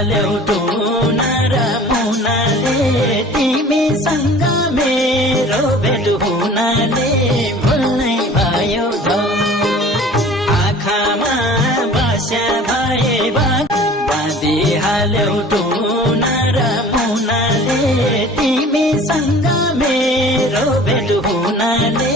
हाल्यौ टुना र मुनाले तिमीसँग मेरो भेट हुनाले भुल्नै भयो धौ आँखामा बस्या भए बाँधी हाल्यौ टुना र मुनाले तिमीसँग मेरो भेट हुनाले